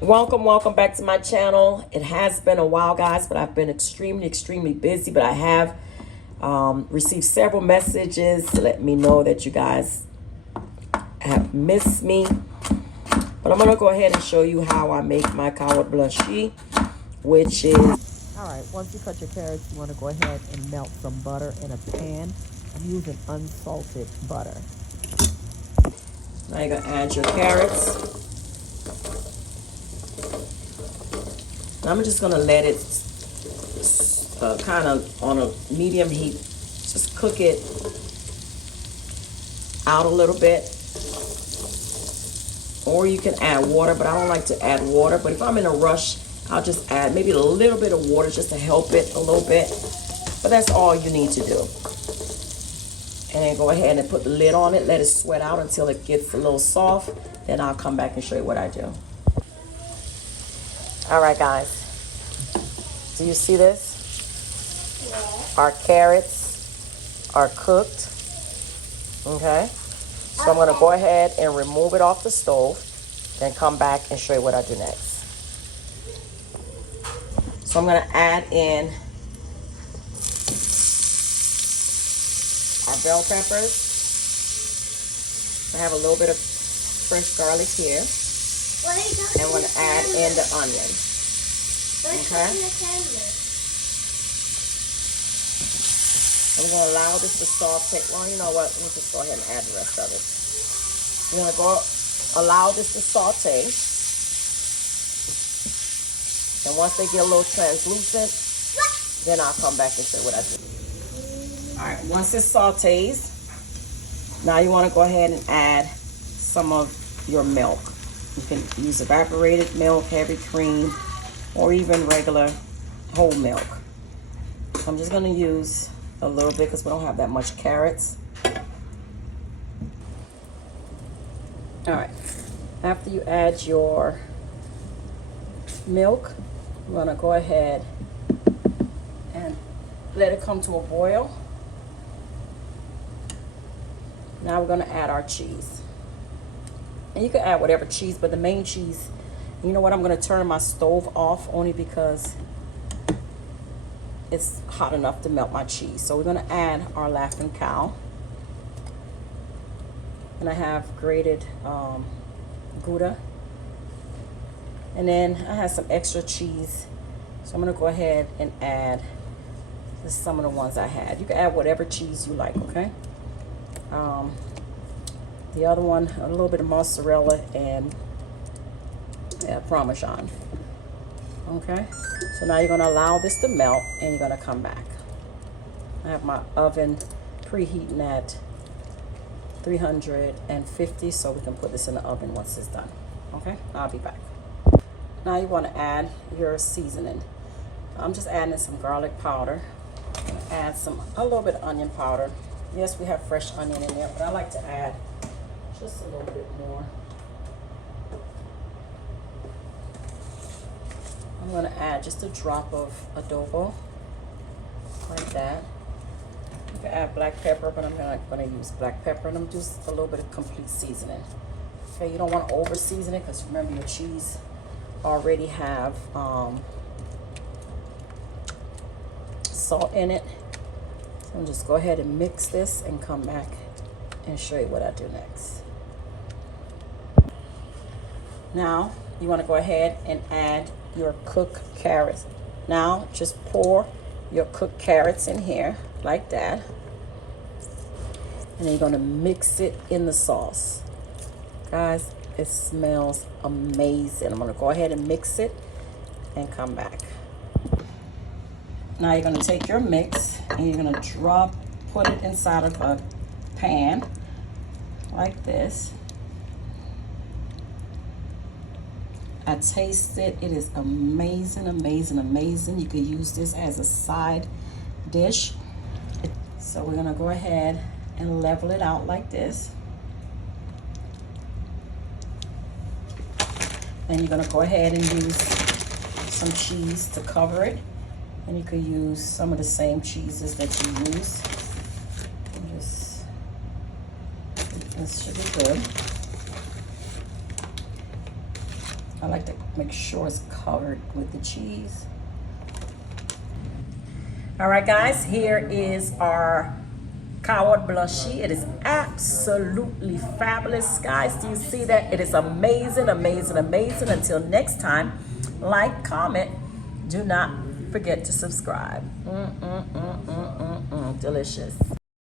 Welcome back to my channel. It has been a while, guys, but I've been extremely busy. But I have received several messages to let me know that you guys have missed me. But I'm gonna go ahead and show you how I make my Karòt Blanchi, which is... All right, once you cut your carrots, you want to go ahead and melt some butter in a pan. I'm using unsalted butter. Now you're gonna add your carrots. I'm just gonna let it kind of on a medium heat. Just cook it out a little bit. Or you can add water, but I don't like to add water. But if I'm in a rush, I'll just add maybe a little bit of water just to help it a little bit. But that's all you need to do. And then go ahead and put the lid on it. Let it sweat out until it gets a little soft. Then I'll come back and show you what I do. All right, guys. Do you see this? Yeah. Our carrots are cooked. Okay. So I'm going to go ahead and remove it off the stove. Then come back and show you what I do next. So I'm going to add in our bell peppers. I have a little bit of fresh garlic here. And I'm going to add in the onion. Okay. I'm going to allow this to saute. Well, you know what? Let me just go ahead and add the rest of it. I'm going to allow this to saute. And once they get a little translucent, then I'll come back and show what I do. All right, once it sautés, now you want to go ahead and add some of your milk. You can use evaporated milk, heavy cream, or even regular whole milk. So I'm just going to use a little bit because we don't have that much carrots. All right, after you add your milk, I'm going to go ahead and let it come to a boil. Now we're going to add our cheese. And you can add whatever cheese, but the main cheese, you know what, I'm going to turn my stove off only because it's hot enough to melt my cheese. So we're going to add our laughing cow. And I have grated Gouda. And then I have some extra cheese. So I'm going to go ahead and add some of the ones I had. You can add whatever cheese you like, okay? The other one, a little bit of mozzarella and Parmesan. Okay, so now you're going to allow this to melt and you're going to come back. I have my oven preheating at 350, so we can put this in the oven once it's done. Okay, I'll be back. Now you want to add your seasoning. I'm just adding some garlic powder. I'm going to add a little bit of onion powder. Yes, we have fresh onion in there, but I like to add just a little bit more. I'm going to add just a drop of adobo, like that. You can add black pepper, but I'm not going to use black pepper, and I'm just a little bit of complete seasoning. Okay, you don't want to over season it because remember your cheese already have salt in it. So I'm just go ahead and mix this and come back and show you what I do next. Now you want to go ahead and add your cooked carrots. Now just pour your cooked carrots in here like that, and then you're going to mix it in the sauce. Guys, it smells amazing. I'm going to go ahead and mix it and come back. Now you're going to take your mix and you're going to put it inside of a pan like this. I taste it. It is amazing, amazing, amazing. You could use this as a side dish. So we're going to go ahead and level it out like this. Then you're going to go ahead and use some cheese to cover it. And you could use some of the same cheeses that you use. This should be good. I like to make sure it's covered with the cheese. All right, guys, here is our Karòt Blanchi. It is absolutely fabulous, guys. Do you see that? It is amazing, amazing, amazing. Until next time, like, comment. Do not forget to subscribe. Delicious.